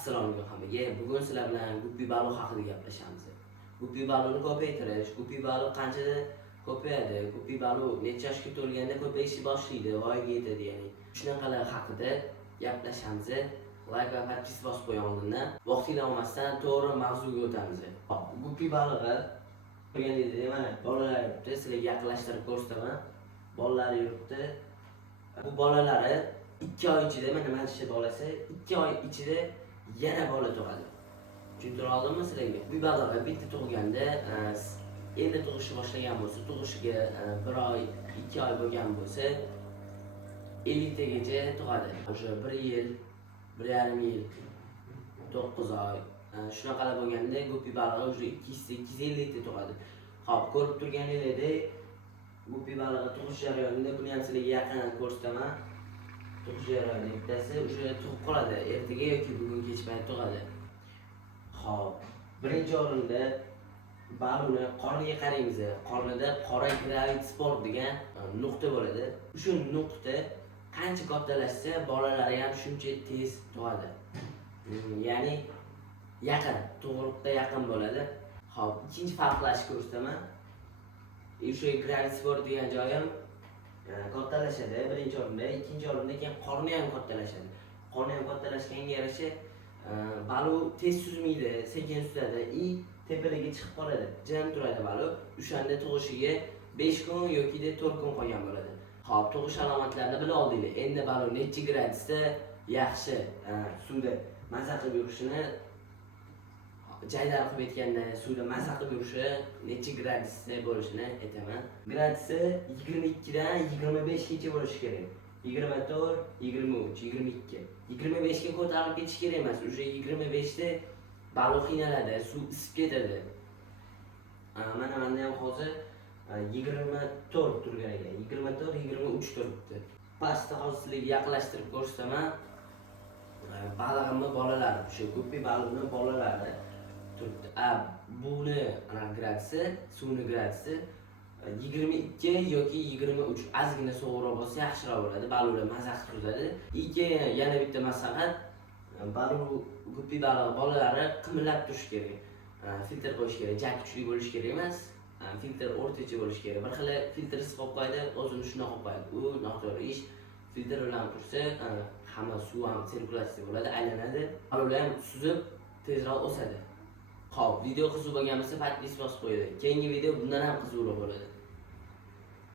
Assalomu alaykum hammaga. Bugun sizlar bilan guppi baliq haqida gaplashamiz. Guppi baliqni ko'paytirish, guppi baliq qanchada ko'payadi, guppi baliq necha yoshga to'lganda ko'payishni boshlaydi, voyaga yetadi ya'ni. Shunaqalar haqida gaplashamiz. Like va podpis bosib qo'ying oldindan. Vaqtingiz olmasdan to'g'ri mavzuga o'tamiz. Guppi balig'i ko'rganingizdek, mana bolalar yuribdi, sizlarga yaqinlashtirib ko'rsataman. Bolalar yuribdi. Bu bolalari 2 oy ichida, mana shu bolasi 2 oy ichida yana bola tug'adi. Tushuntira oldimmi sizlarga? Bu balig'i bitta tug'ganda, endi tug'ishni boshlagan bo'lsa, tug'ishiga 1 oy, 2 oy bo'lgan bo'lsa, 50 tagacha tug'adi. O'sha 1 yil, 1,5 yil, 9 oy, shunaqalar bo'lganda guppi balig'i o'sha 200-250 ta tug'adi. Xo'p, ko'rib turganingizdek, guppi balig'i tug'ish jarayonida buni ham sizlarga yaqindan ko'rsataman. Tug'ish jarayoni bittasi o'sha tug'ib qoladi, ertaga yoki bugun kech payt tug'adi. Xo'p, birinchi o'rinda baliqni qorniga qaraymiz. Qornida qora gravit sport degan nuqta bo'ladi. Shu nuqta qancha kattalashsa, bolalari ham shuncha tez tug'adi. Ya'ni yaqin, tug'ruqda yaqin bo'ladi. Xo'p, ikkinchi farqlashni ko'rsataman. O'sha gravit sport degan joyi ham kattalashadi birinchi o'rinda, ikkinchi o'rinda keyin qorni ham kattalashadi. Qorni ham kattalashganga yarasha baliq tez suzmaydi, sekin suzadi, tepalariga chiqib qoladi. Jim turadi baliq. O'shanda tug'ishiga 5 kun yoki 4 kun qolgan bo'ladi. Xo'p, tug'ish alomatlarini bilib oldinglar. Endi baliq necha gradusda yaxshi suvda maza qilib yurishini, jaydar qilib aytganda suvda maza qilib yurishi necha gradusda bo'lishini aytaman. Gradusi 22 dan 25 gacha bo'lishi kerak. 24, 23, 22. 25 ga ko'tarilib ketish kerak emas. O'sha 25 da baliq qiynaladi, suv isib ketadi. Mana menda ham hozir 24 turgan ekan. 24, 23 turibdi. Pastda hozir sizlarga yaqinlashtirib ko'rsataman. Balig'imni bolalari, o'sha guppi baliqning bolalari turibdi. Buni gradusi, suvni gradusi 22 yoki 23. Ozgina sovuqroq bo'lsa yaxshiroq bo'ladi. Baliqlar maza qilib turadi. Yana bitta maslahat, baliq guppi baliq bolalari qimillab turish kerak. Filtr qo'yish kerak. Jak kuchli bo'lish kerak emas. Filtr o'rtacha bo'lish kerak. Bir xil filtrsiz qolib qo'yadi, o'zini shunaqa qo'yadi. U noto'g'ri ish. Filtr bilan tursa, hamma suv ham sirkulyatsiya bo'ladi, aylanadi. Baliqlar ham suzib tezroq o'sadi. Xo'p, video qiziq bo'lgan bo'lsa podpis bosib qo'ying. Keyingi video bundan ham qiziqroq bo'ladi.